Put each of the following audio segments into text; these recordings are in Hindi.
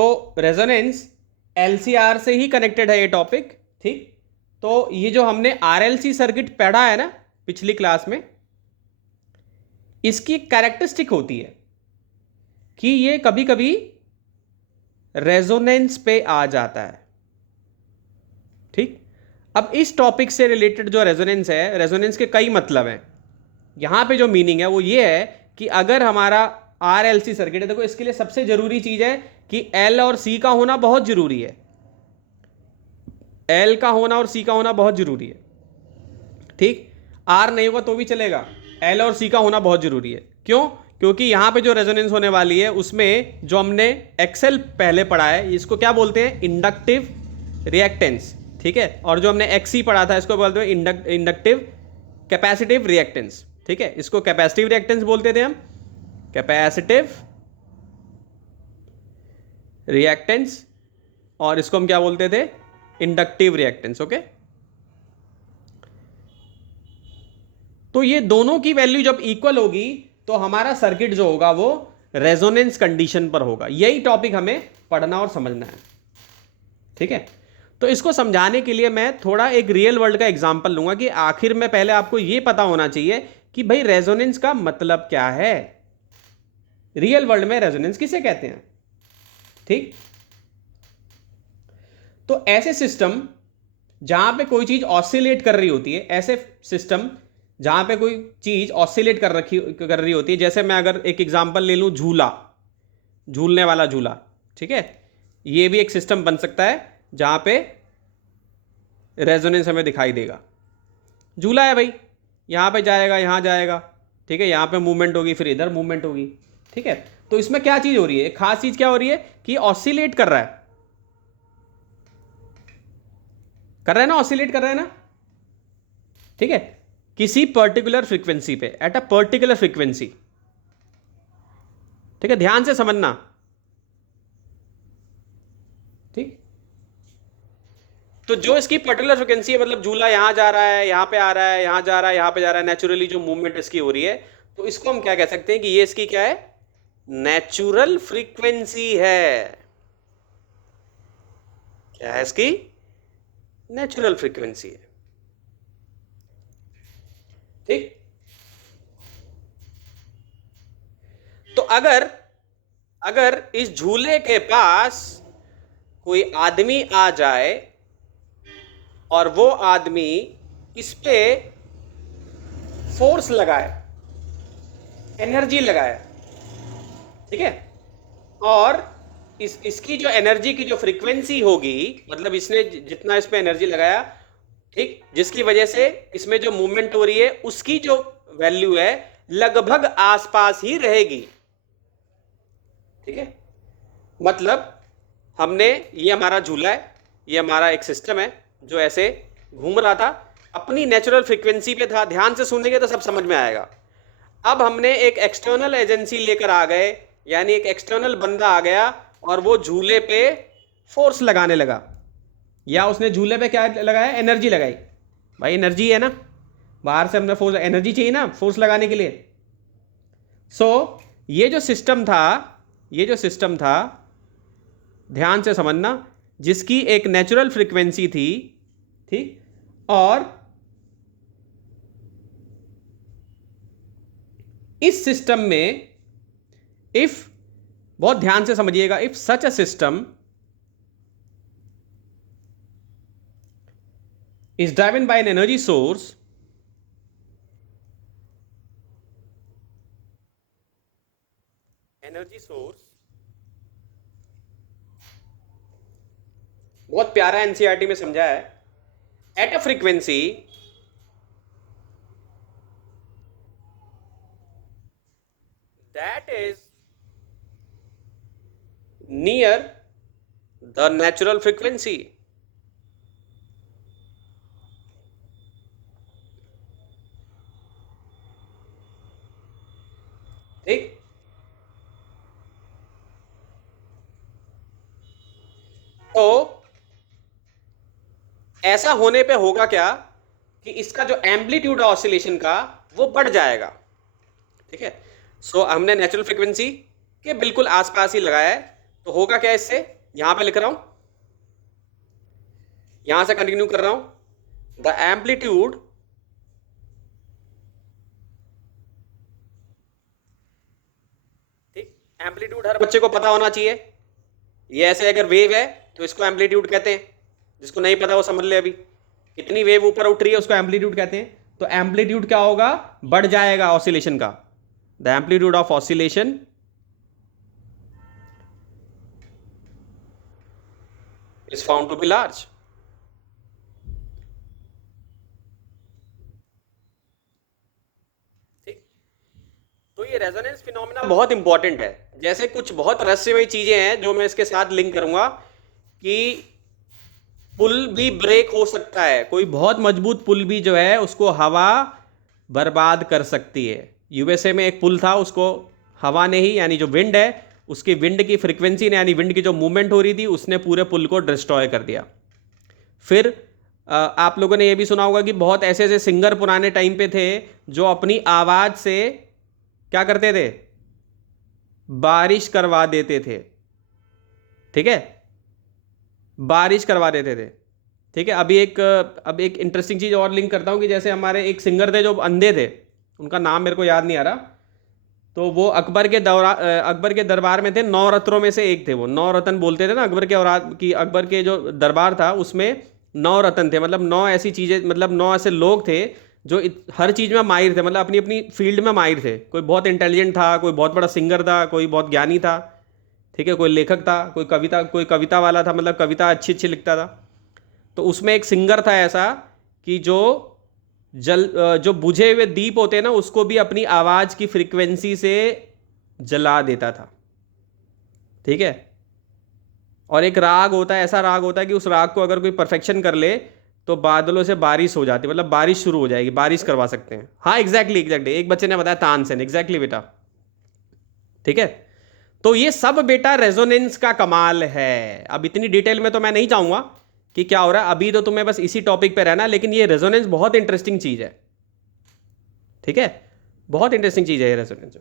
तो रेजोनेंस एलसीआर से ही कनेक्टेड है ये टॉपिक, ठीक। तो ये जो हमने आरएलसी सर्किट पढ़ा है ना पिछली क्लास में, इसकी कैरेक्टरिस्टिक होती है कि ये कभी कभी रेजोनेंस पे आ जाता है, ठीक। अब इस टॉपिक से रिलेटेड जो रेजोनेंस है, रेजोनेंस के कई मतलब हैं। यहां पे जो मीनिंग है वो ये है कि अगर हमारा आरएलसी सर्किट है, देखो इसके लिए सबसे जरूरी चीज है कि एल और सी का होना बहुत जरूरी है, एल का होना और सी का होना बहुत जरूरी है, ठीक। आर नहीं होगा तो भी चलेगा, एल और सी का होना बहुत जरूरी है। क्यों? क्योंकि यहां पे जो रेजोनेंस होने वाली है उसमें जो हमने एक्सेल पहले पढ़ा है, इसको क्या बोलते हैं? इंडक्टिव रिएक्टेंस, ठीक है। और जो हमने एक्सी पढ़ा था इसको बोलते हैं इंडक्टिव कैपेसिटिव रिएक्टेंस, ठीक है। इसको कैपेसिटिव रिएक्टेंस बोलते थे हम, कैपेसिटिव रिएक्टेंस, और इसको हम क्या बोलते थे? Inductive reactance, okay. तो ये दोनों की वैल्यू जब इक्वल होगी तो हमारा सर्किट जो होगा वो रेजोनेंस कंडीशन पर होगा। यही टॉपिक हमें पढ़ना और समझना है, ठीक है। तो इसको समझाने के लिए मैं थोड़ा एक रियल वर्ल्ड का एग्जांपल लूंगा कि आखिर में पहले आपको यह पता होना चाहिए कि भाई रेजोनेंस का मतलब क्या है, रियल वर्ल्ड में रेजोनेंस किसे कहते हैं, ठीक। तो ऐसे सिस्टम जहां पे कोई चीज ऑसिलेट कर रही होती है, ऐसे सिस्टम जहां पे कोई चीज ऑसिलेट कर रही होती है, जैसे मैं अगर एक एग्जांपल ले लूं, झूला, झूलने वाला झूला, ठीक है। ये भी एक सिस्टम बन सकता है जहां पे रेजोनेंस हमें दिखाई देगा। झूला है भाई, यहां पे जाएगा, यहां जाएगा, ठीक है, यहां पे मूवमेंट होगी, फिर इधर मूवमेंट होगी, ठीक है। तो इसमें क्या चीज हो रही है? खास चीज क्या हो रही है कि ऑसिलेट कर रहा है, ना, ऑसिलेट कर रहा है ना, ठीक है, किसी पर्टिकुलर फ्रीक्वेंसी पे, एट अ पर्टिकुलर फ्रीक्वेंसी, ठीक है। ध्यान से समझना, ठीक। तो जो इसकी पर्टिकुलर फ्रीक्वेंसी है, मतलब झूला यहां जा रहा है, यहां पे आ रहा है, यहां जा रहा है, यहां पे जा रहा है, नेचुरली जो मूवमेंट इसकी हो रही है, तो इसको हम क्या कह सकते हैं कि ये इसकी क्या है? नेचुरल फ्रीक्वेंसी है। क्या है इसकी? नेचुरल फ्रीक्वेंसी है, ठीक। तो अगर इस झूले के पास कोई आदमी आ जाए और वो आदमी इस पे फोर्स लगाए, एनर्जी लगाए, ठीक है, और इसकी जो एनर्जी की जो फ्रीक्वेंसी होगी, मतलब इसने जितना इस पे एनर्जी लगाया, ठीक, जिसकी वजह से इसमें जो मूवमेंट हो रही है उसकी जो वैल्यू है लगभग आसपास ही रहेगी, ठीक है। मतलब हमने, ये हमारा झूला है, ये हमारा एक सिस्टम है जो ऐसे घूम रहा था, अपनी नेचुरल फ्रीक्वेंसी पे था। ध्यान से सुनेंगे तो सब समझ में आएगा। अब हमने एक एक्सटर्नल एजेंसी लेकर आ गए, यानी एक एक्सटर्नल बंदा आ गया और वो झूले पे फोर्स लगाने लगा, या उसने झूले पे क्या लगाया? एनर्जी लगाई। भाई एनर्जी है ना, बाहर से हमने फोर्स, एनर्जी चाहिए ना फोर्स लगाने के लिए। ये जो सिस्टम था, ध्यान से समझना, जिसकी एक नेचुरल फ्रीक्वेंसी थी, ठीक, और इस सिस्टम में इफ, बहुत ध्यान से समझिएगा, if such a system is driven by an energy source, बहुत प्यारा एनसीईआरटी में समझा है, at a frequency that is near the natural frequency, ठीक। तो ऐसा होने पे होगा क्या कि इसका जो एम्पलीट्यूड ऑसिलेशन का वो बढ़ जाएगा, ठीक है। हमने नेचुरल फ्रीक्वेंसी के बिल्कुल आसपास ही लगाया है, तो होगा क्या इससे, यहां पे लिख रहा हूं, यहां से कंटिन्यू कर रहा हूं, द एम्पलीट्यूड ठीक, एम्पलीट्यूड हर बच्चे को पता होना चाहिए। ये ऐसे अगर वेव है तो इसको एम्पलीट्यूड कहते हैं, जिसको नहीं पता वो समझ ले, अभी कितनी वेव ऊपर उठ रही है उसको एम्पलीट्यूड कहते हैं। तो एम्पलीट्यूड क्या होगा, बढ़ जाएगा ऑसिलेशन का, the amplitude of oscillation is found to be large। ठीक, तो ये रेजोनेंस फिनोमेना बहुत इंपॉर्टेंट है। जैसे कुछ बहुत रहस्यमय चीजें हैं जो मैं इसके साथ लिंक करूंगा, कि पुल भी ब्रेक हो सकता है, कोई बहुत मजबूत पुल भी जो है उसको हवा बर्बाद कर सकती है। यूएसए में एक पुल था, उसको हवा ने ही, यानी जो विंड है उसकी विंड की फ्रीक्वेंसी ने, यानी विंड की जो मूवमेंट हो रही थी उसने पूरे पुल को डिस्ट्रॉय कर दिया। फिर आप लोगों ने यह भी सुना होगा कि बहुत ऐसे ऐसे सिंगर पुराने टाइम पे थे जो अपनी आवाज से क्या करते थे, बारिश करवा देते थे। ठीक है, बारिश करवा देते थे। ठीक है, अब एक इंटरेस्टिंग चीज और लिंक करता हूं, कि जैसे हमारे एक सिंगर थे जो अंधे थे, उनका नाम मेरे को याद नहीं आ रहा, तो वो अकबर के दरबार में थे, 9 रत्नों में से एक थे वो, 9 रत्न बोलते थे ना अकबर के, औलाद की अकबर के जो दरबार था उसमें 9 रत्न थे, मतलब 9 ऐसी चीजें, मतलब 9 ऐसे लोग थे जो हर चीज में माहिर थे, मतलब अपनी अपनी फील्ड में माहिर थे। कोई बहुत इंटेलिजेंट था, कोई बहुत बड़ा सिंगर था, कोई बहुत ज्ञानी था, ठीक है, कोई लेखक था, कोई कविता वाला था, मतलब कविता अच्छी अच्छी लिखता था। तो उसमें एक सिंगर था ऐसा कि जो बुझे हुए दीप होते हैं ना उसको भी अपनी आवाज की फ्रीक्वेंसी से जला देता था। ठीक है, और एक राग होता है, ऐसा राग होता है कि उस राग को अगर कोई परफेक्शन कर ले तो बादलों से बारिश हो जाती है, मतलब बारिश शुरू हो जाएगी, बारिश करवा सकते हैं। हाँ एग्जैक्टली एग्जैक्टली, एक बच्चे ने बताया तानसेन, एग्जैक्टली बेटा। ठीक है, तो ये सब बेटा रेजोनेंस का कमाल है। अब इतनी डिटेल में तो मैं नहीं चाहूंगा कि क्या हो रहा है, अभी तो तुम्हें बस इसी टॉपिक पे रहना, लेकिन ये रेजोनेंस बहुत इंटरेस्टिंग चीज है। ठीक है, बहुत इंटरेस्टिंग चीज है ये रेजोनेंस।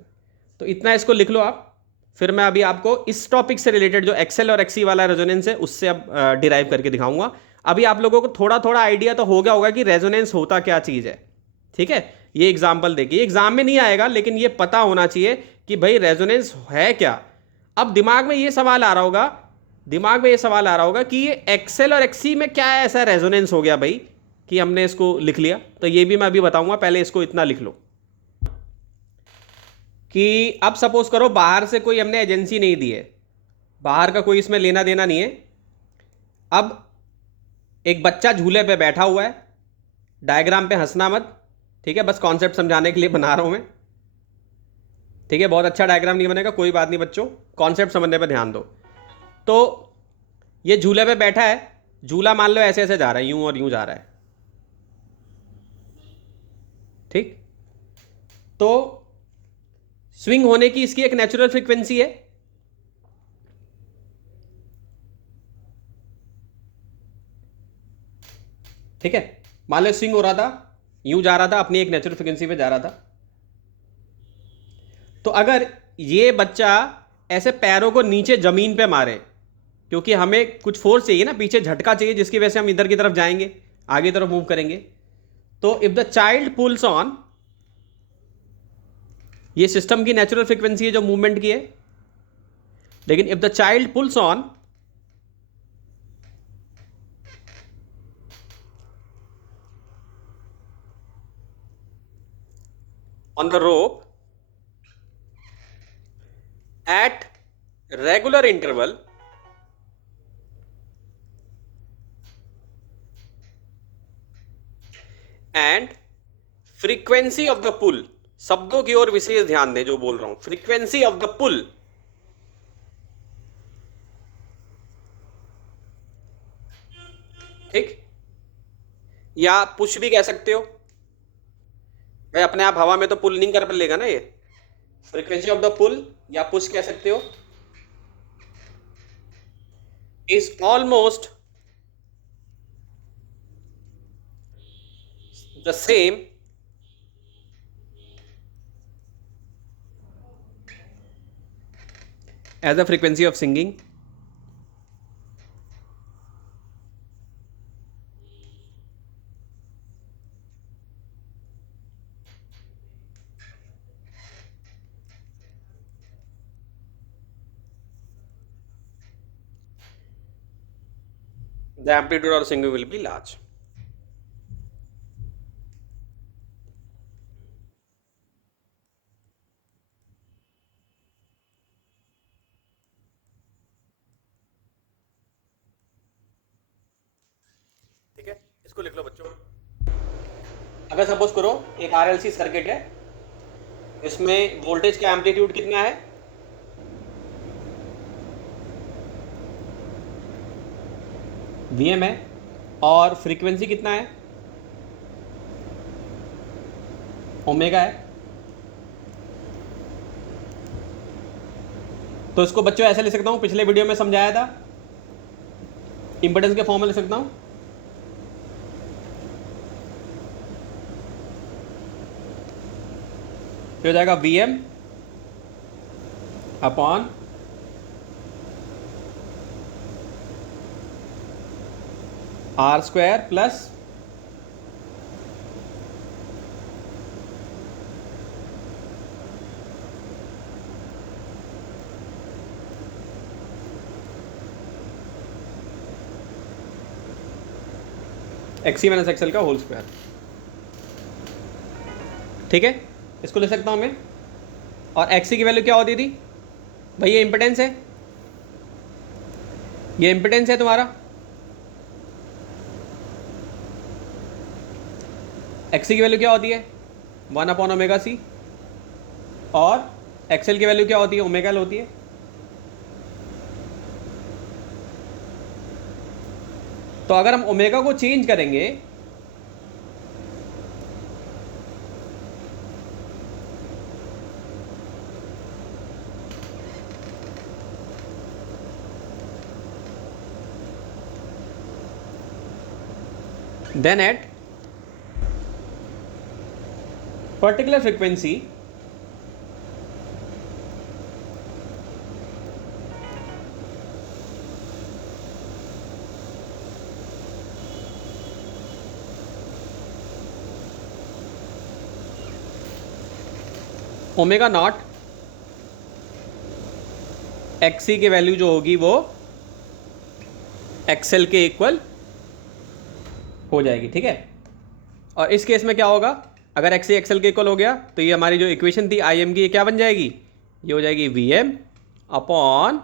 तो इतना इसको लिख लो आप, फिर मैं अभी आपको इस टॉपिक से रिलेटेड जो एक्सेल और एक्सी वाला रेजोनेंस है उससे अब डिराइव करके दिखाऊंगा। अभी आप लोगों को थोड़ा थोड़ा आइडिया तो हो गया होगा कि रेजोनेंस होता क्या चीज है। ठीक है, ये एग्जाम्पल देखिए, एग्जाम में नहीं आएगा लेकिन ये पता होना चाहिए कि भाई रेजोनेंस है क्या। अब दिमाग में ये सवाल आ रहा होगा, कि ये एक्सेल और एक्सी में क्या ऐसा रेजोनेंस हो गया भाई कि हमने इसको लिख लिया। तो ये भी मैं अभी बताऊंगा, पहले इसको इतना लिख लो कि अब सपोज करो बाहर से कोई हमने एजेंसी नहीं दी है, बाहर का कोई इसमें लेना देना नहीं है। अब एक बच्चा झूले पे बैठा हुआ है, डायग्राम पे हंसना मत, ठीक है, बस कॉन्सेप्ट समझाने के लिए बना रहा हूं मैं। ठीक है, बहुत अच्छा डायग्राम नहीं बनेगा, कोई बात नहीं बच्चों, कॉन्सेप्ट समझने पे ध्यान दो। तो ये झूले पे बैठा है, झूला मान लो ऐसे ऐसे जा रहा है, यूं और यूं जा रहा है। ठीक, तो स्विंग होने की इसकी एक नेचुरल फ्रीक्वेंसी है। ठीक है, मान लो स्विंग हो रहा था, यूं जा रहा था, अपनी एक नेचुरल फ्रीक्वेंसी पे जा रहा था। तो अगर ये बच्चा ऐसे पैरों को नीचे जमीन पे मारे, क्योंकि हमें कुछ फोर्स चाहिए ना, पीछे झटका चाहिए जिसकी वजह से हम इधर की तरफ जाएंगे, आगे तरफ मूव करेंगे। तो if the child pulls on, ये सिस्टम की नेचुरल फ्रीक्वेंसी है जो मूवमेंट की है, लेकिन if the child pulls on the rope at regular interval and frequency of the pull, शब्दों की ओर विशेष ध्यान दें जो बोल रहा हूं, फ्रीक्वेंसी ऑफ द पुल, ठीक, या पुश भी कह सकते हो भाई, अपने आप हवा में तो पुल नहीं कर लेगा ना ये, फ्रीक्वेंसी ऑफ द पुल या पुश कह सकते हो, is almost the same as the frequency of singing. the amplitude or signal will be large. ठीक है, इसको लिख लो बच्चों। अगर सपोज करो एक आरएलसी सर्किट है, इसमें वोल्टेज का एम्पलीट्यूड कितना है, Vm है, और फ्रीक्वेंसी कितना है, ओमेगा है। तो इसको बच्चों ऐसे लिख सकता हूं, पिछले वीडियो में समझाया था, इंपेडेंस के फॉर्म में लिख सकता हूं, हो जाएगा Vm upon R square plus XC minus XL का होल स्क्वायर। ठीक है, इसको ले सकता हूं मैं। और XC की वैल्यू क्या होती थी भाई, ये इम्पिडेंस है, ये इम्पिडेंस है तुम्हारा। XC की वैल्यू क्या होती है, 1 अपॉन ओमेगा सी, और XL की वैल्यू क्या होती है, ओमेगा एल होती है। तो अगर हम ओमेगा को चेंज करेंगे then at particular frequency omega naught XC की वैल्यू जो होगी वो XL के इक्वल हो जाएगी। ठीक है, और इस केस में क्या होगा, अगर XC XL के इक्वल हो गया तो ये हमारी जो इक्वेशन थी IM की, ये क्या बन जाएगी, ये हो जाएगी Vm upon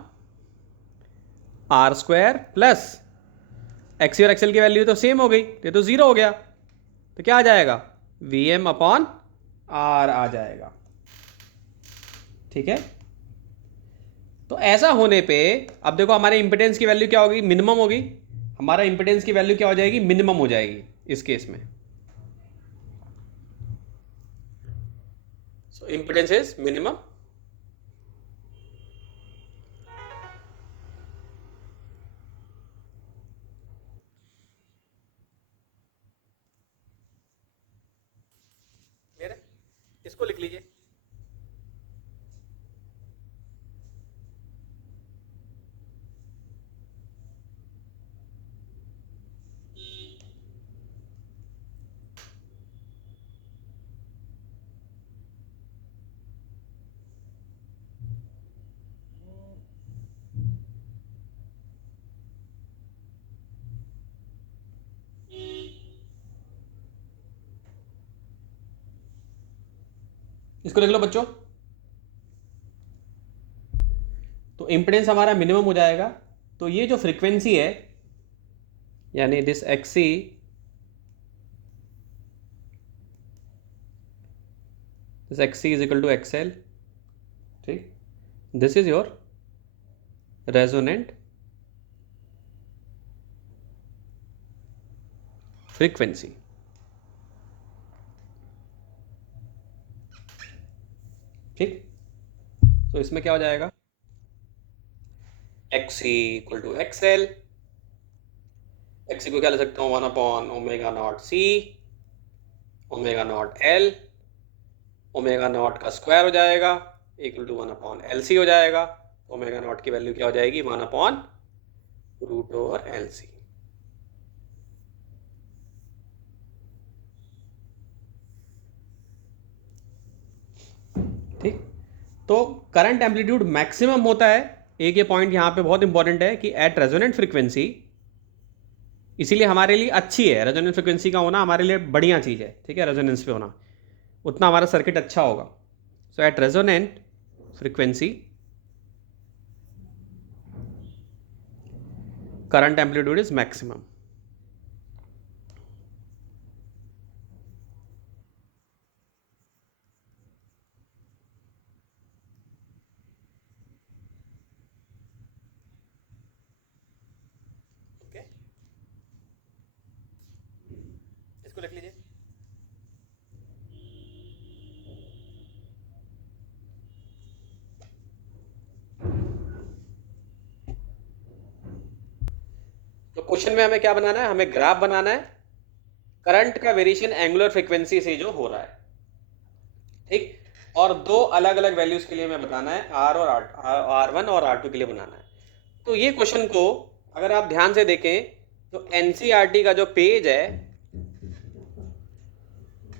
R square plus XC और XL की वैल्यू तो सेम हो गई, ये तो जीरो हो गया, तो क्या आ जाएगा, Vm अपॉन आर आ जाएगा। ठीक है, तो ऐसा होने पे अब देखो हमारे इंपेडेंस की वैल्यू क्या होगी, मिनिमम होगी। हमारा इंपेडेंस की वैल्यू क्या हो जाएगी, मिनिमम हो जाएगी इस केस में। सो इंपेडेंस इज मिनिमम। मेरे इसको लिख लीजिए। इसको लिख लो बच्चों। तो इम्पिडेंस हमारा मिनिमम हो जाएगा, तो ये जो फ्रीक्वेंसी है यानी this XC is equal to XL। ठीक, this is your resonant frequency. ठीक, तो इसमें क्या हो जाएगा, XC equal to XL। XC को क्या ले सकता हूँ, 1 upon omega naught C omega naught L, omega naught का स्क्वायर हो जाएगा इक्वल टू 1 अपॉन LC हो जाएगा। ओमेगा नॉट की वैल्यू क्या हो जाएगी, 1 अपॉन रूट ओवर LC। ठीक, तो करंट एम्पलीट्यूड मैक्सिमम होता है। एक ये पॉइंट यहां पे बहुत इंपॉर्टेंट है कि एट रेजोनेंट फ्रीक्वेंसी इसीलिए हमारे लिए अच्छी है रेजोनेंस फ्रिक्वेंसी का होना, हमारे लिए बढ़िया चीज़ है, ठीक है, रेजोनेंस पे होना, उतना हमारा सर्किट अच्छा होगा। So at resonant frequency current amplitude is maximum. Okay, इसको लिख लीजिए। तो क्वेश्चन में हमें क्या बनाना है, हमें ग्राफ बनाना है करंट का वेरिएशन एंगुलर फ्रीक्वेंसी से जो हो रहा है, ठीक, और दो अलग अलग वैल्यूज के लिए हमें बताना है, आर और R1 और R2 के लिए बनाना है। तो ये क्वेश्चन को अगर आप ध्यान से देखें तो एनसीईआरटी का जो पेज है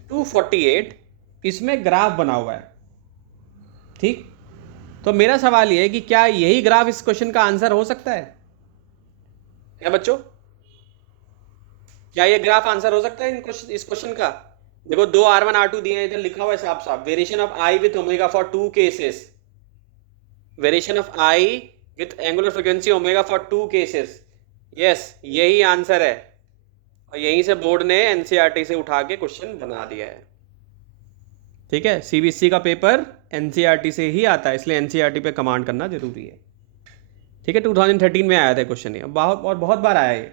248, इसमें ग्राफ बना हुआ है, ठीक। तो मेरा सवाल ये है कि क्या यही ग्राफ इस क्वेश्चन का आंसर हो सकता है? क्या बच्चों, क्या ये ग्राफ आंसर हो सकता है इस क्वेश्चन का? देखो दो R1 R2 दिए हैं, इधर लिखा हुआ है साफ साफ, variation of I with omega for two cases, variation of I with angular frequency omega for two cases. Yes, यही आंसर है, और यहीं से बोर्ड ने एनसीईआरटी से उठा के क्वेश्चन बना दिया है, ठीक है। सीबीएसई का पेपर एनसीईआरटी से ही आता है, इसलिए एनसीईआरटी पे कमांड करना जरूरी है, ठीक है। 2013 में आया था क्वेश्चन, ये बहुत बार आया ये।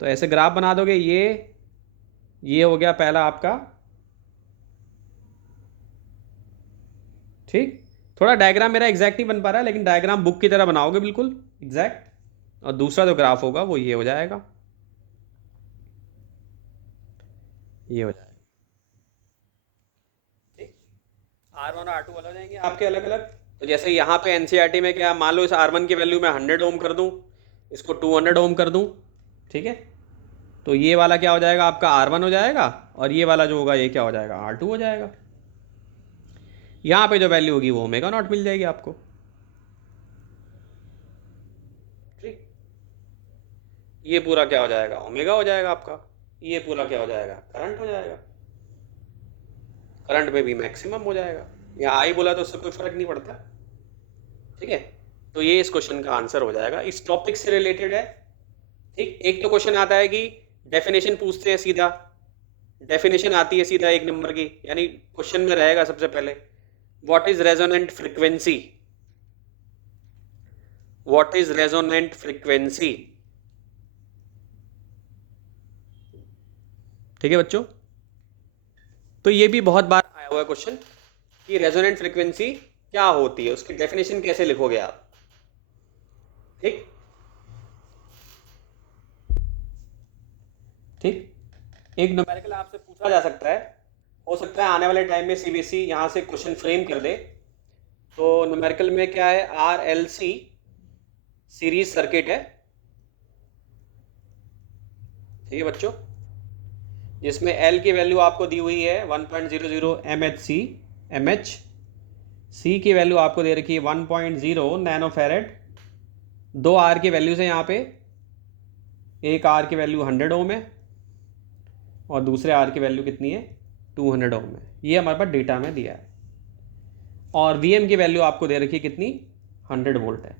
तो ऐसे ग्राफ बना दोगे, ये हो गया पहला आपका, ठीक। थोड़ा डायग्राम मेरा एग्जैक्ट नहीं बन पा रहा है, लेकिन डायग्राम बुक की तरह बनाओगे बिल्कुल एग्जैक्ट, और दूसरा जो ग्राफ होगा वो ये हो जाएगा, ये हो जाएगा, ठीक। R1 और R2 अलग हो जाएंगे आपके अलग अलग। तो जैसे यहाँ पे एनसीईआरटी में क्या, मान लो इस R1 की वैल्यू मैं 100 ओम कर दूँ, इसको 200 ओम कर दूँ, ठीक है। तो ये वाला क्या हो जाएगा आपका, R1 हो जाएगा, और ये वाला जो होगा ये क्या हो जाएगा, R2 हो जाएगा। यहाँ पे जो वैल्यू होगी वो ओमेगा नॉट मिल जाएगी आपको, ठीक। ये पूरा क्या हो जाएगा, ओमेगा हो जाएगा आपका, ये पूरा क्या हो जाएगा, करंट हो जाएगा, करंट में भी मैक्सिमम हो जाएगा। या आई बोला तो उससे कोई फर्क नहीं पड़ता, ठीक है। तो ये इस क्वेश्चन का आंसर हो जाएगा, इस टॉपिक से रिलेटेड है, ठीक। एक तो क्वेश्चन आता है कि डेफिनेशन पूछते हैं सीधा, डेफिनेशन आती है सीधा 1 नंबर की, यानी क्वेश्चन में रहेगा सबसे पहले what is resonant frequency, what is resonant frequency, ठीक है बच्चों। तो ये भी बहुत बार आया हुआ है क्वेश्चन कि रेजोनेंट फ्रीक्वेंसी क्या होती है, उसकी डेफिनेशन कैसे लिखोगे आप, ठीक ठीक। एक न्यूमेरिकल आपसे पूछा जा सकता है, हो सकता है आने वाले टाइम में सीबीएसई यहाँ से क्वेश्चन फ्रेम कर दे। तो न्यूमेरिकल में क्या है, RLC सीरीज सर्किट है, ठीक है बच्चों, जिसमें L की वैल्यू आपको दी हुई है 1.00 MHz, MH, C की वैल्यू आपको दे रखी है 1.0 नैनो फेरेड, दो R की वैल्यूज है यहाँ पे, एक R की वैल्यू 100 ओम है और दूसरे R की वैल्यू कितनी है, 200 ओम है, ये हमारे पास डेटा में दिया है। और VM की वैल्यू आपको दे रखी है कितनी, 100 वोल्ट है।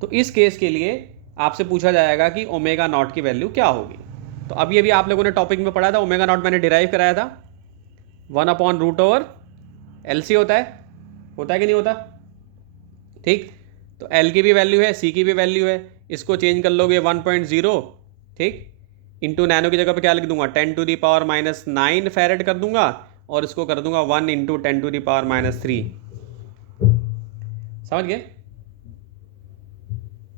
तो इस केस के लिए आपसे पूछा जाएगा कि ओमेगा नॉट की वैल्यू क्या होगी। तो अभी अभी आप लोगों ने टॉपिक में पढ़ा था, ओमेगा नॉट मैंने डिराइव कराया था, 1/√LC होता है कि नहीं होता, ठीक। तो L की भी वैल्यू है, C की भी वैल्यू है, इसको चेंज कर लोगे 1.0, ठीक, इंटू नैनो की जगह पे क्या लिख दूंगा, 10⁻⁻9 फेरेड कर दूंगा, और इसको कर दूंगा 1 × 10⁻³ समझ गए।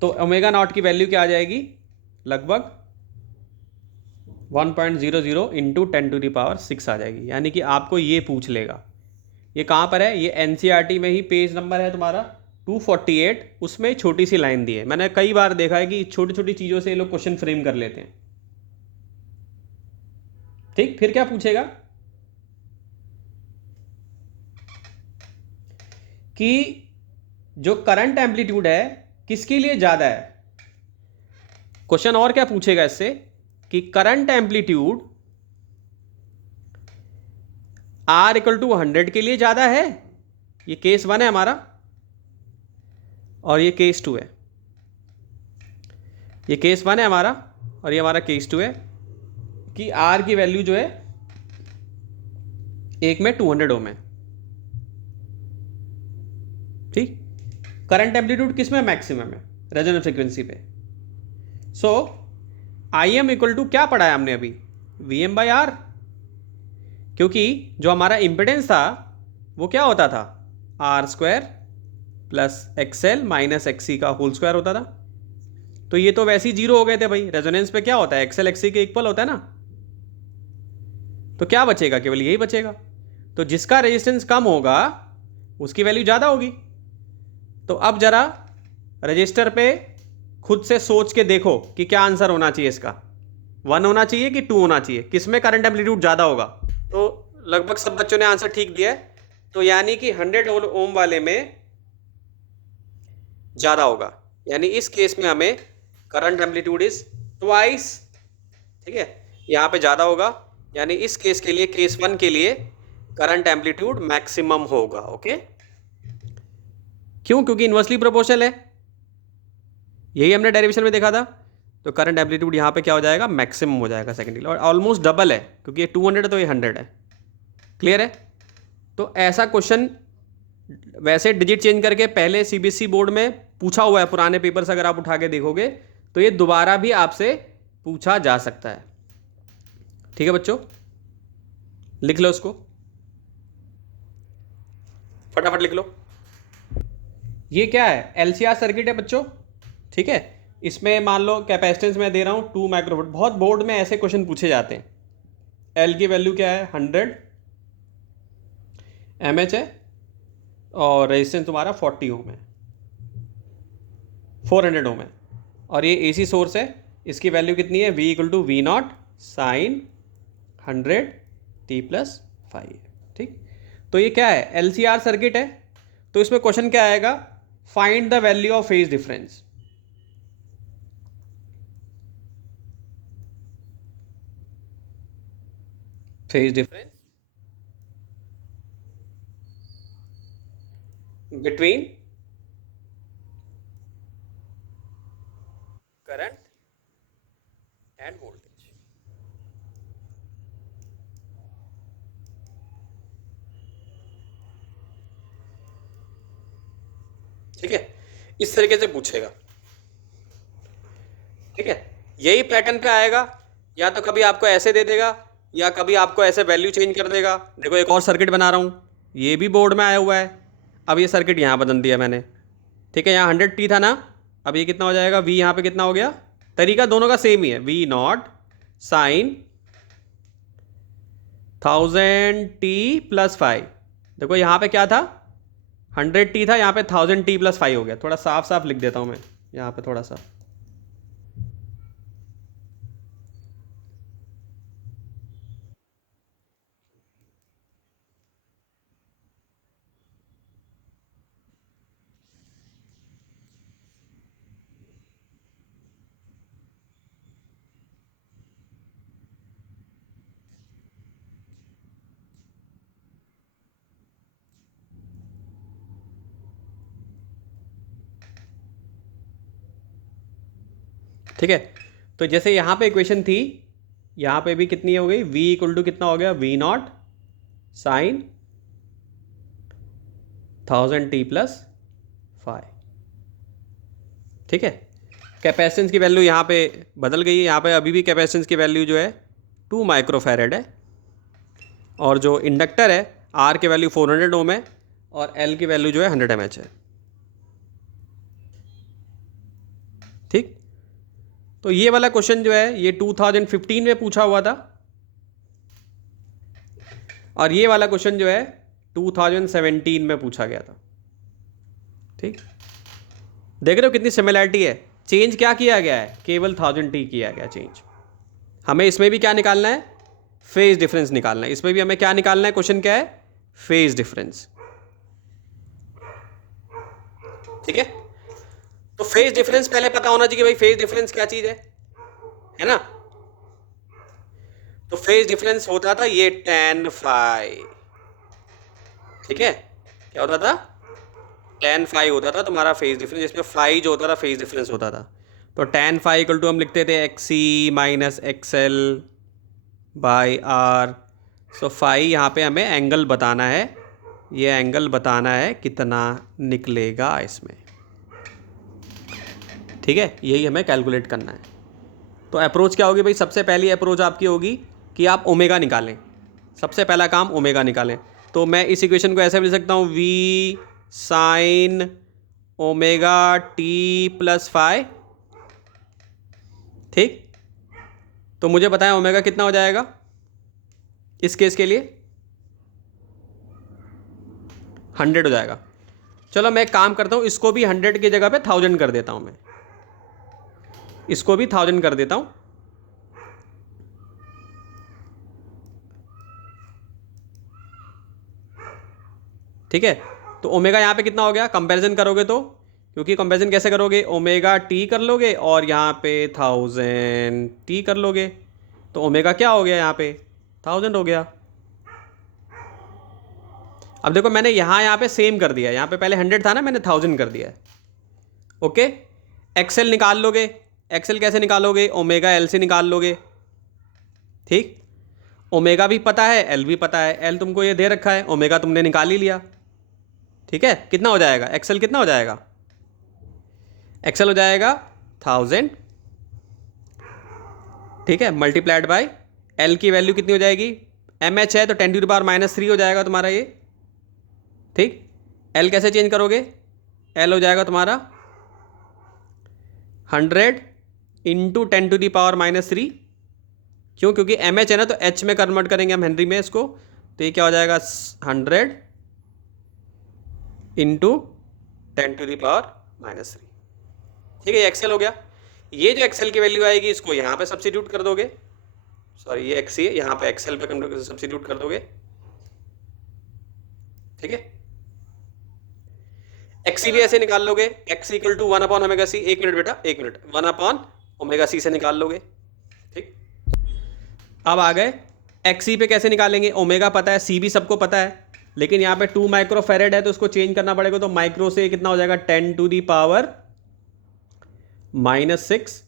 तो ओमेगा नॉट की वैल्यू क्या आ जाएगी, लगभग 1.00 इंटू 10⁻6 आ जाएगी। यानी कि आपको ये पूछ लेगा, ये कहाँ पर है, ये एनसीईआरटी में ही पेज नंबर है तुम्हारा 248, उसमें छोटी सी लाइन दी है। मैंने कई बार देखा है कि छोटी छोटी चीज़ों से ये लोग क्वेश्चन फ्रेम कर लेते हैं, ठीक। फिर क्या पूछेगा कि जो करंट एम्पलीट्यूड है किसके लिए ज़्यादा है, क्वेश्चन और क्या पूछेगा इससे कि current amplitude R equal to 100 के लिए ज़्यादा है, ये केस 1 है हमारा, और ये केस 2 है। ये केस 1 है हमारा और ये हमारा केस 2 है कि R की वैल्यू जो है एक में 200 ओम है। ठीक, करंट एम्पलीट्यूड किस में मैक्सिमम है, रेजोनेंस फ्रीक्वेंसी पे। सो आई एम इक्वल टू क्या पढ़ा है हमने अभी, वी एम बाई आर, क्योंकि जो हमारा इम्पिडेंस था वो क्या होता था, R square plus XL minus XC का होल स्क्वायर होता था। तो ये तो वैसे ही जीरो हो गए थे भाई, रेजोनेंस पे क्या होता है, एक्सएल एक्सी के इक्वल होता है ना। तो क्या बचेगा, केवल यही बचेगा। तो जिसका रेजिस्टेंस कम होगा उसकी वैल्यू ज़्यादा होगी। तो अब जरा रजिस्टर पे खुद से सोच के देखो कि क्या आंसर होना चाहिए इसका, 1 होना चाहिए कि 2 होना चाहिए, किस में करंट एम्पलीट्यूड ज़्यादा होगा। तो लगभग सब बच्चों ने आंसर ठीक दिया है। तो यानी कि 100 ओम वाले में ज़्यादा होगा, यानी इस केस में हमें करंट एम्पलीट्यूड इज ट्वाइस। ठीक है, यहाँ पे ज़्यादा होगा, यानी इस केस के लिए, केस 1 के लिए करंट एम्पलीट्यूड मैक्सिमम होगा। ओके, क्यों, क्योंकि इन्वर्सली प्रोपोर्शनल है, यही हमने डेरिवेशन में देखा था। तो करंट एम्पलीट्यूड यहाँ पे क्या हो जाएगा, मैक्सिमम हो जाएगा सेकेंडरी, और ऑलमोस्ट डबल है, क्योंकि ये 200 है तो ये 100 है। क्लियर है। तो ऐसा क्वेश्चन वैसे डिजिट चेंज करके पहले सीबीएसई बोर्ड में पूछा हुआ है, पुराने पेपर से अगर आप उठा के देखोगे तो ये दोबारा भी आपसे पूछा जा सकता है। ठीक है बच्चों, लिख लो इसको, फटाफट लिख लो। ये क्या है, एलसीआर सर्किट है बच्चों। ठीक है, इसमें मान लो कैपेसिटेंस मैं दे रहा हूँ 2 माइक्रोफोट। बहुत बोर्ड में ऐसे क्वेश्चन पूछे जाते हैं। एल की वैल्यू क्या है, 100 mH है, और रेजिस्टेंस तुम्हारा 40 ओम है, 400 ओम है, और ये एसी सोर्स है। इसकी वैल्यू कितनी है, V equal to V naught sine 100 t plus 5। ठीक, तो ये क्या है, एलसीआर सर्किट है। तो इसमें क्वेश्चन क्या आएगा, find the value of phase difference. Phase difference between current end voltage. ठीक है, इस तरीके से पूछेगा। ठीक है, यही पैटर्न पे आएगा, या तो कभी आपको ऐसे दे देगा या कभी आपको ऐसे वैल्यू चेंज कर देगा। देखो एक और सर्किट बना रहा हूँ, ये भी बोर्ड में आया हुआ है। अब ये सर्किट यहाँ बदल दिया मैंने। ठीक है, यहाँ 100t था ना, अब ये कितना हो जाएगा, v यहाँ पे कितना हो गया। तरीका दोनों का सेम ही है, we naught sign 1000t plus 5। देखो यहाँ पे क्या था, 100t था, यहाँ पे 1000t प्लस 5 हो गया। थोड़ा साफ साफ लिख देता हूँ मैं यहाँ पे थोड़ा सा। ठीक है, तो जैसे यहाँ पे इक्वेशन थी, यहाँ पे भी कितनी हो गई, v इक्वल टू कितना हो गया, we naught sign 1000t plus 5। ठीक है, कैपेसिटेंस की वैल्यू यहाँ पे बदल गई है। यहाँ पे अभी भी कैपेसिटेंस की वैल्यू जो है 2 माइक्रोफैरेड है, और जो इंडक्टर है R की वैल्यू 400 ओम है, और L की वैल्यू जो है 100 mH है। ठीक, तो ये वाला क्वेश्चन जो है ये 2015 में पूछा हुआ था, और ये वाला क्वेश्चन जो है 2017 में पूछा गया था। ठीक, देख रहे हो कितनी सिमिलैरिटी है। चेंज क्या किया गया है, केवल 1000t किया गया चेंज। हमें इसमें भी क्या निकालना है, फेज डिफरेंस निकालना है। इसमें भी हमें क्या निकालना है, क्वेश्चन क्या है, फेज डिफरेंस। ठीक है, तो फेज डिफरेंस पहले पता होना चाहिए कि भाई फेज डिफरेंस क्या चीज है। है ना। तो फेज डिफरेंस होता था ये tan phi, ठीक है, क्या होता था, tan phi होता था तुम्हारा फेज डिफरेंस, जिसमें phi जो होता था फेज डिफरेंस होता था। तो tan phi इक्वल टू हम लिखते थे XC minus XL by R। So phi यहाँ पे हमें एंगल बताना है, ये एंगल बताना है कितना निकलेगा इसमें, ठीक है, यही हमें कैलकुलेट करना है। तो अप्रोच क्या होगी भाई, सबसे पहली अप्रोच आपकी होगी कि आप ओमेगा निकालें, सबसे पहला काम ओमेगा निकालें। तो मैं इस इक्वेशन को ऐसे भी लिख सकता हूँ, V sine omega t plus phi, ठीक। तो मुझे बताएं ओमेगा कितना हो जाएगा इस केस के लिए, 100 हो जाएगा। चलो मैं एक काम करता हूँ, इसको भी 100 की जगह पे 1000 कर देता हूँ, मैं इसको भी 1000 कर देता हूँ, ठीक है। तो ओमेगा यहाँ पे कितना हो गया, कंपैरिजन करोगे तो, क्योंकि कंपैरिजन कैसे करोगे, ओमेगा टी कर लोगे और यहाँ पे 1000 टी कर लोगे, तो ओमेगा क्या हो गया यहाँ पे 1000 हो गया। अब देखो मैंने यहाँ पे सेम कर दिया, यहाँ पे पहले 100 था ना, मैंने 1000 कर दिया है, ओके। एक्सेल निकाल लोगे, एक्सेल कैसे निकालोगे, ओमेगा एल से निकाल लोगे, ठीक। ओमेगा भी पता है, एल भी पता है, एल तुमको ये दे रखा है, ओमेगा तुमने निकाल ही लिया, ठीक है। कितना हो जाएगा एक्सेल, कितना हो जाएगा, एक्सेल हो जाएगा 1000, ठीक है, मल्टीप्लाइड बाय एल की वैल्यू कितनी हो जाएगी, एम एच है तो 10⁻³ हो जाएगा तुम्हारा ये, ठीक। एल कैसे चेंज करोगे, एल हो जाएगा तुम्हारा 100 इंटू 10⁻³ क्यों, क्योंकि एम एच है ना, तो एच में कन्वर्ट करेंगे हम हेनरी में इसको, तो ये क्या हो जाएगा 100 इंटू 10⁻³, ठीक है। ये एक्सेल हो गया। ये जो एक्सेल की वैल्यू आएगी इसको यहाँ पे सब्स्टिट्यूट कर दोगे, सॉरी ये एक्स है, यहाँ पे एक्सेल पे सब्स्टिट्यूट कर दोगे, ठीक है। एक्सी भी ऐसे निकाल लोगे, एक्स इक्वल टू 1/ओमेगा सी, एक मिनट बेटा एक मिनट, 1/ओमेगा सी से निकाल लोगे, ठीक। अब आ गए एक्सी पे कैसे निकालेंगे, ओमेगा पता है, सी भी सबको पता है, लेकिन यहाँ पे 2 माइक्रोफेरेड है तो उसको चेंज करना पड़ेगा, तो माइक्रो से कितना हो जाएगा 10⁻⁻6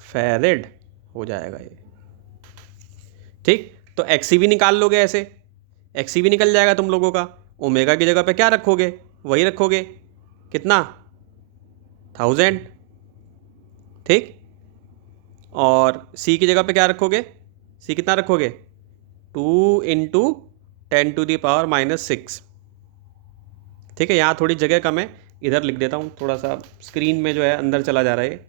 फेरेड हो जाएगा ये, ठीक। तो एक्सी भी निकाल लोगे ऐसे, एक्सी भी निकल जाएगा तुम लोगों का। ओमेगा की जगह पे क्या रखोगे, वही रखोगे, कितना 1000, ठीक। और सी की जगह पे क्या रखोगे, सी कितना रखोगे 2 इंटू 10⁻⁻6, ठीक है। यहाँ थोड़ी जगह कम है, इधर लिख देता हूँ, थोड़ा सा स्क्रीन में जो है अंदर चला जा रहा है,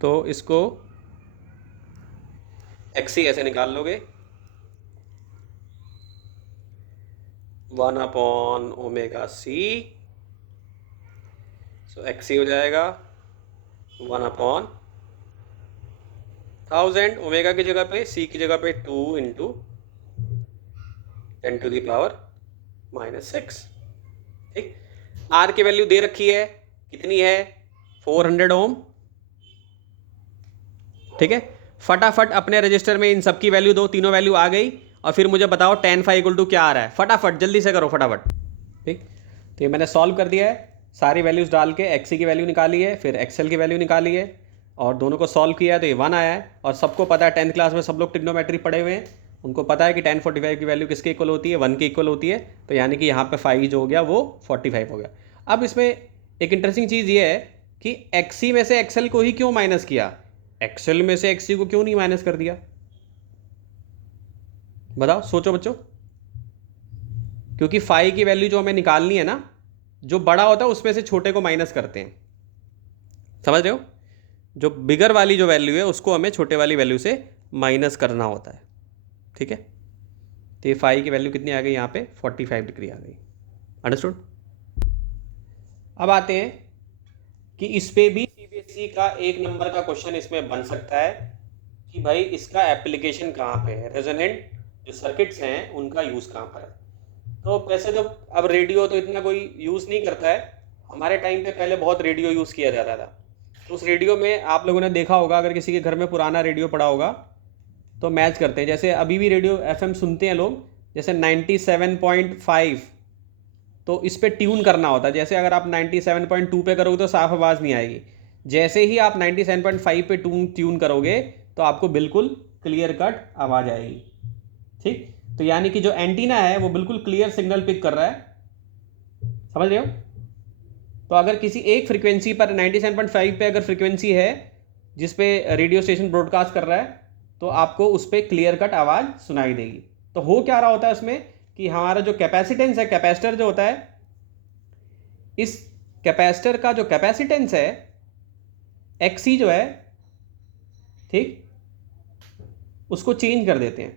तो इसको एक्सी ऐसे निकाल लोगे 1/ओमेगा सी, सो एक्सी हो जाएगा 1/1000, ओमेगा की जगह पे, सी की जगह पे 2 इंटू 10⁻⁻6, ठीक। आर की वैल्यू दे रखी है, कितनी है 400 ओम, ठीक है। फटाफट अपने रजिस्टर में इन सब की वैल्यू दो, तीनों वैल्यू आ गई, और फिर मुझे बताओ tan phi इक्वल टू क्या आ रहा है, फटाफट जल्दी से करो फटाफट, ठीक। तो ये मैंने सॉल्व कर दिया है, सारी वैल्यूज डाल के एक्सी की वैल्यू निकाली है, फिर एक्सेल की वैल्यू निकाली है, और दोनों को सॉल्व किया है तो ये 1 आया है। और सबको पता है 10th क्लास में सब लोग ट्रिग्नोमेट्री पढ़े हुए हैं, उनको पता है कि tan 45 की वैल्यू किसके इक्वल होती है, 1 के इक्वल होती है, तो यानी कि यहाँ पे फाई जो हो गया वो 45 हो गया। अब इसमें एक इंटरेस्टिंग चीज़ ये है कि एक्सी में से एक्सेल को ही क्यों माइनस किया, एक्सेल में से एक्सी को क्यों नहीं माइनस कर दिया, बताओ सोचो बच्चों। क्योंकि फाई की वैल्यू जो हमें निकालनी है ना, जो बड़ा होता है उसमें से छोटे को माइनस करते हैं, समझ रहे हो, जो बिगर वाली जो वैल्यू है उसको हमें छोटे वाली वैल्यू से माइनस करना होता है, ठीक है। तो ये फाई की वैल्यू कितनी आ गई यहाँ पे 45 डिग्री आ गई, अंडरस्टूड। अब आते हैं कि इस पे भी सीबीएसई का 1 नंबर का क्वेश्चन इसमें बन सकता है कि भाई इसका एप्लीकेशन कहाँ पे है, रेजोनेंट जो सर्किट्स हैं उनका यूज़ कहाँ पर है। तो वैसे तो अब रेडियो तो इतना कोई यूज़ नहीं करता है, हमारे टाइम पे पहले बहुत रेडियो यूज़ किया जाता था, तो उस रेडियो में आप लोगों ने देखा होगा, अगर किसी के घर में पुराना रेडियो पड़ा होगा तो मैच करते हैं। जैसे अभी भी रेडियो एफएम सुनते हैं लोग, जैसे 97.5, तो इस पे ट्यून करना होता है। जैसे अगर आप 97.2 पे करोगे तो साफ आवाज़ नहीं आएगी, जैसे ही आप 97.5 पे ट्यून करोगे तो आपको बिल्कुल क्लियर कट आवाज़ आएगी। ठीक, तो यानी कि जो एंटीना है वो बिल्कुल क्लियर सिग्नल पिक कर रहा है, समझ रहे हो। तो अगर किसी एक फ्रीक्वेंसी पर 97.5 पे अगर फ्रीक्वेंसी है जिस पे रेडियो स्टेशन ब्रॉडकास्ट कर रहा है, तो आपको उस पर क्लियर कट आवाज़ सुनाई देगी। तो हो क्या रहा होता है उसमें कि हमारा जो कैपेसिटेंस है, कैपेसिटर जो होता है, इस कैपेसिटर का जो कैपेसिटेंस है एक्सी जो है, ठीक, उसको चेंज कर देते हैं।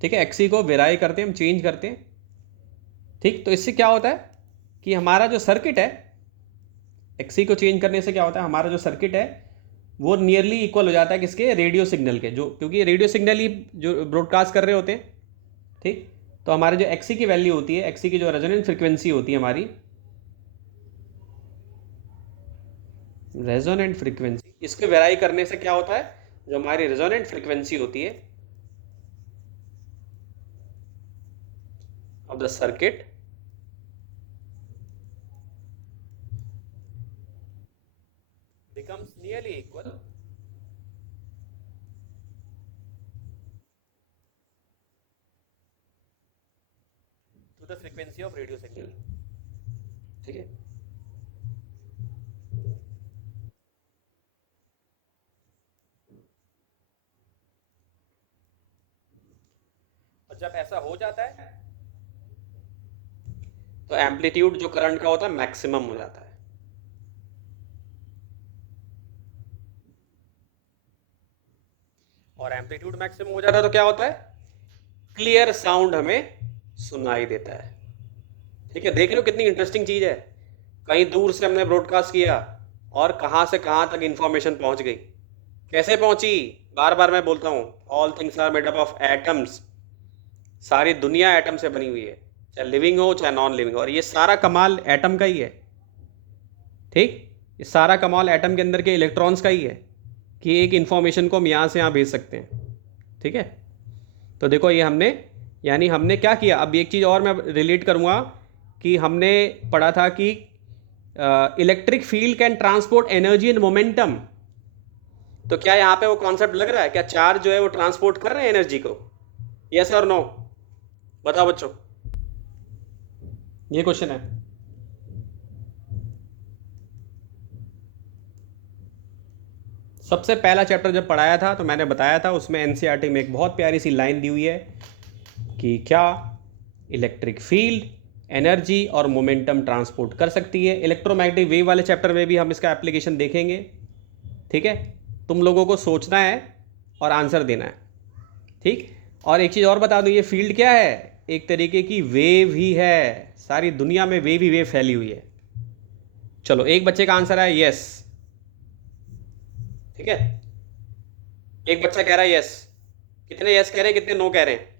ठीक है, एक्सी को वेराई करते हैं, हम चेंज करते हैं। ठीक, तो इससे क्या होता है कि हमारा जो सर्किट है, एक्सी को चेंज करने से क्या होता है, हमारा जो सर्किट है वो नियरली इक्वल हो जाता है किसके, रेडियो सिग्नल के, जो क्योंकि रेडियो सिग्नल ही जो ब्रॉडकास्ट कर रहे होते हैं। ठीक, तो हमारे जो एक्सी की वैल्यू होती है, एक्सी की जो रेजोनेंट फ्रीक्वेंसी होती है हमारी, रेजोनेंट फ्रीक्वेंसी, इसके वेराई करने से क्या होता है, जो हमारी रेजोनेंट फ्रीक्वेंसी होती है of the circuit becomes nearly equal to the frequency of radio signal। ठीक है, और जब ऐसा हो जाता है तो एम्पलीट्यूड जो करंट का होता है मैक्सिमम हो जाता है। और एम्पलीट्यूड मैक्सिमम हो जाता है तो क्या होता है, क्लियर साउंड हमें सुनाई देता है। ठीक है, देख रहे हो कितनी इंटरेस्टिंग चीज है, कहीं दूर से हमने ब्रॉडकास्ट किया और कहां से कहां तक इंफॉर्मेशन पहुंच गई, कैसे पहुंची। बार बार मैं बोलता हूं, all things are made up of atoms, सारी दुनिया एटम से बनी हुई है, चाहे लिविंग हो चाहे नॉन लिविंग, और ये सारा कमाल एटम का ही है। ठीक, ये सारा कमाल एटम के अंदर के इलेक्ट्रॉन्स का ही है कि एक इंफॉर्मेशन को हम यहाँ से यहाँ भेज सकते हैं। ठीक है, तो देखो ये हमने, यानी हमने क्या किया, अब एक चीज़ और मैं रिलेट करूँगा कि हमने पढ़ा था कि electric field can transport energy and momentum. तो क्या यहाँ पे वो कॉन्सेप्ट लग रहा है, क्या चार्ज जो है वो ट्रांसपोर्ट कर रहे हैं एनर्जी को, यस और नो, बताओ बच्चों, ये क्वेश्चन है। सबसे पहला चैप्टर जब पढ़ाया था तो मैंने बताया था, उसमें एनसीईआरटी में एक बहुत प्यारी सी लाइन दी हुई है कि क्या इलेक्ट्रिक फील्ड एनर्जी और मोमेंटम ट्रांसपोर्ट कर सकती है। इलेक्ट्रोमैग्नेटिक वेव वाले चैप्टर में भी हम इसका एप्लीकेशन देखेंगे। ठीक है, तुम लोगों को सोचना है और आंसर देना है। ठीक, और एक चीज़ और बता दूं, ये फील्ड क्या है, एक तरीके की वेव ही है, सारी दुनिया में वेव ही वेव फैली हुई है। चलो, एक बच्चे का आंसर है यस। ठीक है, एक बच्चा कह रहा है यस, कितने यस कह रहे हैं, कितने नो कह रहे हैं,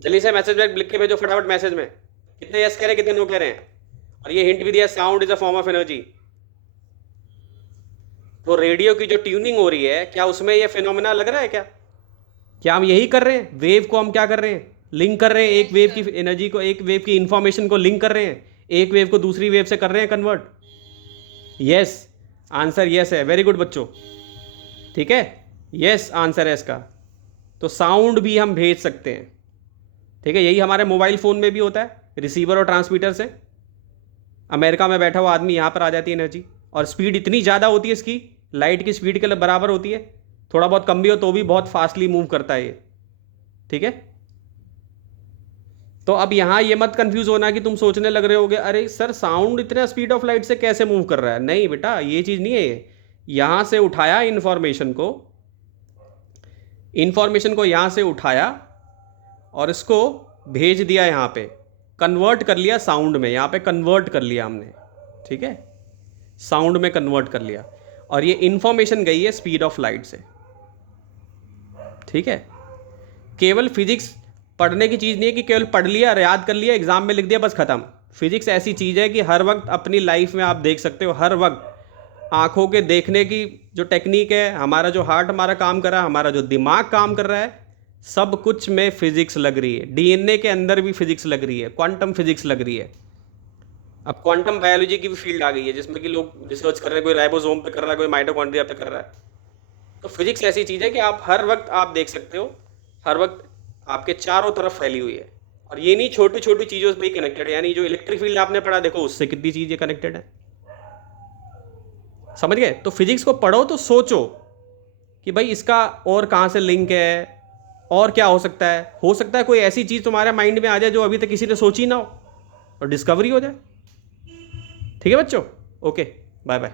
जल्दी से मैसेज में लिख के भेजो फटाफट मैसेज में, कितने यस कह रहे हैं कितने नो कह रहे हैं। और ये हिंट भी दिया, sound is a form of energy. तो रेडियो की जो ट्यूनिंग हो रही है, क्या उसमें ये फिनोमेना लग रहा है, क्या हम यही कर रहे हैं, वेव को हम क्या कर रहे हैं, लिंक कर रहे हैं, एक वेव की एनर्जी को, एक वेव की इंफॉर्मेशन को लिंक कर रहे हैं, एक वेव को दूसरी वेव से कर रहे हैं कन्वर्ट। यस, आंसर यस है, वेरी गुड बच्चों। ठीक है, यस आंसर है इसका। तो साउंड भी हम भेज सकते हैं। ठीक है, यही हमारे मोबाइल फ़ोन में भी होता है, रिसीवर और ट्रांसमीटर से। अमेरिका में बैठा हुआ आदमी यहाँ पर आ जाती है एनर्जी, और स्पीड इतनी ज़्यादा होती है इसकी, लाइट की स्पीड के बराबर होती है, थोड़ा बहुत कम भी हो तो भी बहुत फास्टली मूव करता है ये। ठीक है, तो अब यहाँ ये मत कंफ्यूज होना कि तुम सोचने लग रहे होगे अरे सर साउंड इतना स्पीड ऑफ लाइट से कैसे मूव कर रहा है। नहीं बेटा, ये चीज़ नहीं है। यहाँ से उठाया इन्फॉर्मेशन को यहाँ से उठाया और इसको भेज दिया यहाँ पे, कन्वर्ट कर लिया साउंड में, यहाँ पे कन्वर्ट कर लिया हमने। ठीक है, साउंड में कन्वर्ट कर लिया, और ये इन्फॉर्मेशन गई है स्पीड ऑफ लाइट से। ठीक है, केवल फिजिक्स पढ़ने की चीज़ नहीं है कि केवल पढ़ लिया, याद कर लिया, एग्जाम में लिख दिया, बस खत्म। फिजिक्स ऐसी चीज़ है कि हर वक्त अपनी लाइफ में आप देख सकते हो, हर वक्त आंखों के देखने की जो टेक्निक है, हमारा जो हार्ट हमारा काम कर रहा है, हमारा जो दिमाग काम कर रहा है, सब कुछ में फिजिक्स लग रही है। डीएनए के अंदर भी फिजिक्स लग रही है, क्वांटम फिजिक्स लग रही है। अब क्वांटम बायोलॉजी की भी फील्ड आ गई है जिसमें कि लोग रिसर्च कर रहे हैं, कोई राइबोसोम पे कर रहा है, कोई माइटोकॉन्ड्रिया पे कर रहा है। तो फिजिक्स ऐसी चीज़ है कि आप हर वक्त आप देख सकते हो, हर वक्त आपके चारों तरफ फैली हुई है। और ये नहीं छोटी छोटी चीज़ों से भी कनेक्टेड है, यानी जो इलेक्ट्रिक फील्ड आपने पढ़ा, देखो उससे कितनी चीज़ें कनेक्टेड है। समझ गए? तो फिजिक्स को पढ़ो तो सोचो कि भाई इसका और कहाँ से लिंक है, और क्या हो सकता है कोई ऐसी चीज़ तुम्हारे माइंड में आ जाए जो अभी तक किसी ने सोची ना हो और डिस्कवरी हो जाए। ठीक है बच्चों? Okay, bye bye.